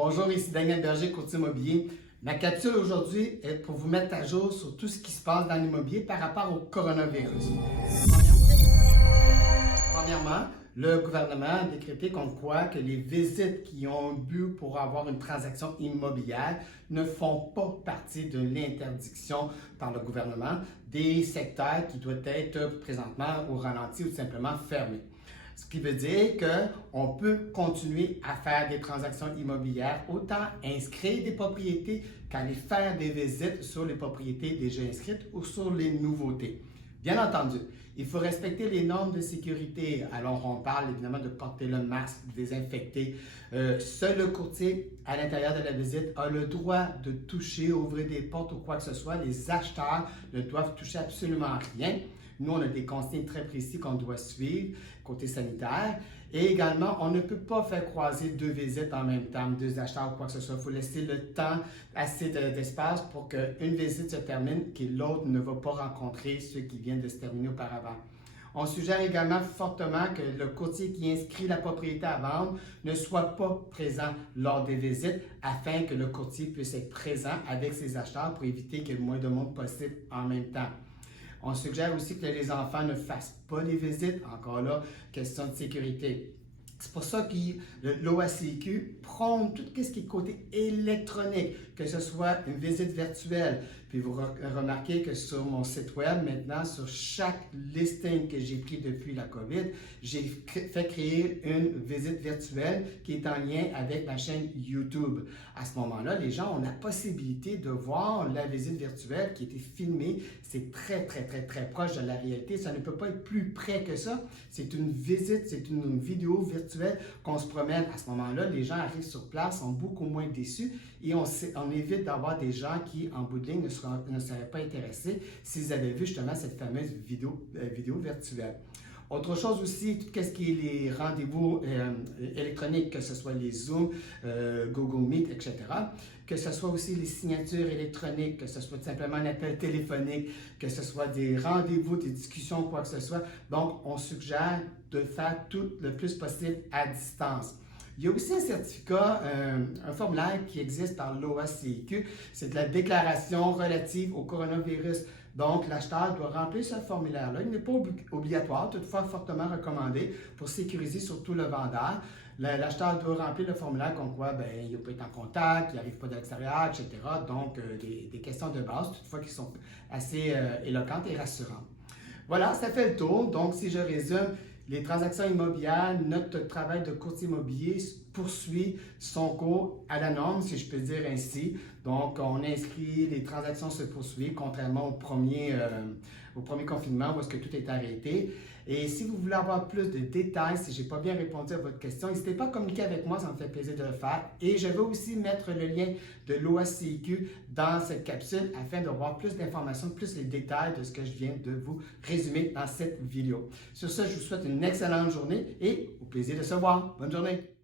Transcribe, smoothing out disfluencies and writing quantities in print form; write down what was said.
Bonjour, ici Daniel Berger, courtier immobilier. Ma capsule aujourd'hui est pour vous mettre à jour sur tout ce qui se passe dans l'immobilier par rapport au coronavirus. Premièrement, le gouvernement a décrété comme quoi que les visites qui ont un but pour avoir une transaction immobilière ne font pas partie de l'interdiction par le gouvernement des secteurs qui doivent être présentement au ralenti ou tout simplement fermés. Ce qui veut dire qu'on peut continuer à faire des transactions immobilières, autant inscrire des propriétés qu'aller faire des visites sur les propriétés déjà inscrites ou sur les nouveautés. Bien entendu, il faut respecter les normes de sécurité. Alors, on parle évidemment de porter le masque, désinfecter. Seul le courtier à l'intérieur de la visite a le droit de toucher, ouvrir des portes ou quoi que ce soit. Les acheteurs ne doivent toucher absolument rien. Nous, on a des consignes très précises qu'on doit suivre côté sanitaire. Et également, on ne peut pas faire croiser deux visites en même temps, deux acheteurs ou quoi que ce soit. Il faut laisser le temps, assez d'espace pour qu'une visite se termine, que l'autre ne va pas rencontrer ceux qui viennent de se terminer auparavant. On suggère également fortement que le courtier qui inscrit la propriété à vendre ne soit pas présent lors des visites afin que le courtier puisse être présent avec ses acheteurs pour éviter qu'il y ait le moins de monde possible en même temps. On suggère aussi que les enfants ne fassent pas les visites. Encore là, question de sécurité. C'est pour ça que l'OACQ prône tout ce qui est côté électronique, que ce soit une visite virtuelle. Puis vous remarquez que sur mon site web, maintenant, sur chaque listing que j'ai pris depuis la COVID, j'ai fait créer une visite virtuelle qui est en lien avec ma chaîne YouTube. À ce moment-là, les gens ont la possibilité de voir la visite virtuelle qui a été filmée. C'est très proche de la réalité. Ça ne peut pas être plus près que ça. C'est une visite, c'est une vidéo virtuelle qu'on se promène. À ce moment-là, les gens arrivent sur place, sont beaucoup moins déçus et on évite d'avoir des gens qui, en bout de ligne, ne seraient pas intéressés s'ils avaient vu justement cette fameuse vidéo virtuelle. Autre chose aussi, tout ce qui est les rendez-vous électroniques, que ce soit les Zoom, Google Meet, etc., que ce soit aussi les signatures électroniques, que ce soit simplement un appel téléphonique, que ce soit des rendez-vous, des discussions, quoi que ce soit. Donc, on suggère de faire tout le plus possible à distance. Il y a aussi un certificat, un formulaire qui existe par l'OACQ, c'est de la déclaration relative au coronavirus. Donc, l'acheteur doit remplir ce formulaire-là. Il n'est pas obligatoire, toutefois fortement recommandé pour sécuriser surtout le vendeur. L'acheteur doit remplir le formulaire comme quoi il peut être en contact, il n'arrive pas de l'extérieur, etc. Donc, des questions de base, toutefois qui sont assez éloquentes et rassurantes. Voilà, ça fait le tour. Donc, si je résume, les transactions immobilières, notre travail de courtier immobilier poursuit son cours à la norme, si je peux dire ainsi. Donc, on inscrit, les transactions se poursuivent, contrairement au premier confinement où est-ce que tout est arrêté. Et si vous voulez avoir plus de détails, si je n'ai pas bien répondu à votre question, n'hésitez pas à communiquer avec moi, ça me fait plaisir de le faire. Et je vais aussi mettre le lien de l'OACQ dans cette capsule afin de voir plus d'informations, plus les détails de ce que je viens de vous résumer dans cette vidéo. Sur ce, je vous souhaite une excellente journée et au plaisir de se voir. Bonne journée!